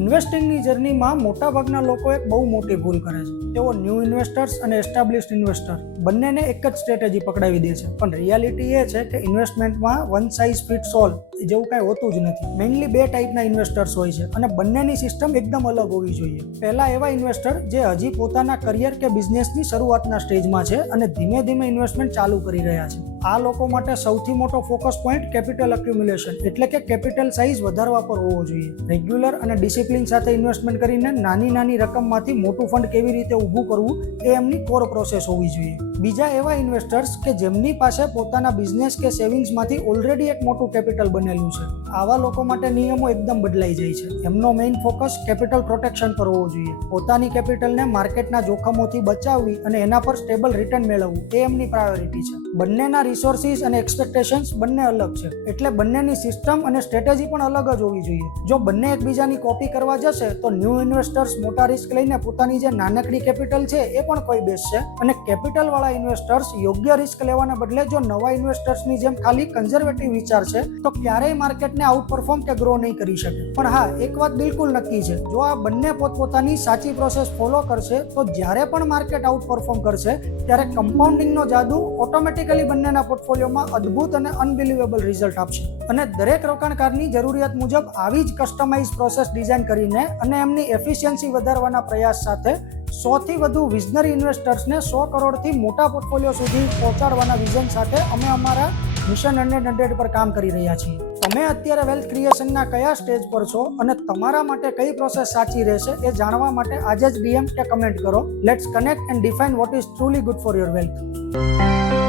ઇન્વેસ્ટિંગની જર્નીમાં મોટાભાગના લોકો એક બહુ મોટી ભૂલ કરે છે. તેઓ ન્યૂ ઇન્વેસ્ટર્સ અને એસ્ટાબ્લિશ્ડ ઇન્વેસ્ટર બંનેને એક જ સ્ટ્રેટેજી પકડાવી દે છે. પણ રિયાલિટી એ છે કે ઇન્વેસ્ટમેન્ટમાં વન સાઇઝ ફિટ્સ ઓલ જેવું કાંઈ હોતું જ નથી. મેઇનલી બે ટાઈપના ઇન્વેસ્ટર્સ હોય છે અને બંનેની સિસ્ટમ એકદમ અલગ હોવી જોઈએ. પહેલા એવા ઇન્વેસ્ટર જે હજી પોતાના કરિયર કે બિઝનેસની શરૂઆતના સ્ટેજમાં છે અને ધીમે ધીમે ઇન્વેસ્ટમેન્ટ ચાલુ કરી રહ્યા છે. આ લોકો માટે સૌથી મોટો ફોકસ પોઈન્ટ કેપિટલ એક્યુમ્યુલેશન એટલે કે કેપિટલ સાઇઝ વધારવા પર હોવો જોઈએ. રેગ્યુલર અને ડિસિપ્લિન સાથે ઇન્વેસ્ટમેન્ટ કરીને નાની નાની રકમમાંથી મોટું ફંડ કેવી રીતે ઊભું કરવું એ એમની કોર પ્રોસેસ હોવી જોઈએ. બીજા એવા ઇન્વેસ્ટર્સ કે જેમની પાસે પોતાના બિઝનેસ કે સેવિંગ્સમાંથી ઓલરેડી એક મોટું કેપિટલ બનેલું છે. આવા લોકો માટે નિયમો એકદમ બદલાઈ જાય છે. એમનો મેઇન ફોકસ કેપિટલ પ્રોટેક્શન પર હોવો જોઈએ. પોતાની કેપિટલને માર્કેટના જોખમોથી બચાવવી અને એના પર સ્ટેબલ રિટર્ન મેળવવું એ એમની પ્રાયોરિટી છે. બંનેના રિસોર્સિસ અને એક્સપેક્ટેશન્સ બંને અલગ છે, એટલે બંનેની સિસ્ટમ અને સ્ટ્રેટેજી પણ અલગ જ હોવી જોઈએ. જો બંને એકબીજાની કોપી કરવા જશે તો ન્યૂ ઇન્વેસ્ટર્સ મોટા રિસ્ક લઈને પોતાની જે નાનકડી કેપિટલ છે એ પણ કોઈ બેસશે અને કેપિટલ વાળા ઇન્વેસ્ટર્સ યોગ્ય રિસ્ક લેવાને બદલે જો નવા ઇન્વેસ્ટર્સની જેમ ખાલી કન્ઝર્વેટિવ વિચાર છે તો ક્યારેય માર્કેટને આઉટ પરફોર્મ કે ગ્રો નહીં કરી શકે. પણ હા, એક વાત બિલકુલ નક્કી છે, જો આ બંને પોતપોતાની સાચી પ્રોસેસ ફોલો કરશે તો જ્યારે પણ માર્કેટ આઉટ પરફોર્મ કરશે ત્યારે કમ્પાઉન્ડિંગનો જાદુ ઓટોમેટિકલી બંનેના પોર્ટફોલિયોમાં અદ્ભુત અને અનબિલીવેબલ રિઝલ્ટ આપશે. અને દરેક રોકાણકારની જરૂરિયાત મુજબ આવી જ કસ્ટમાઇઝ પ્રોસેસ ડિઝાઇન કરીને અને એમની એફિશિયન્સી વધારવાના પ્રયાસ સાથે 100 થી વધુ વિઝનરી ઇન્વેસ્ટર્સને 100 કરોડથી મોટા પોર્ટફોલિયો સુધી પહોંચાડવાના વિઝન સાથે અમે અમારા મિશન 100 પર કામ કરી રહ્યા છીએ. તમે અત્યારે વેલ્થ ક્રિએશનના કયા સ્ટેજ પર છો અને તમારા માટે કઈ પ્રોસેસ સાચી રહેશે એ જાણવા માટે આજે જ DM કે કમેન્ટ કરો. Let's connect and define what is truly good for your wealth.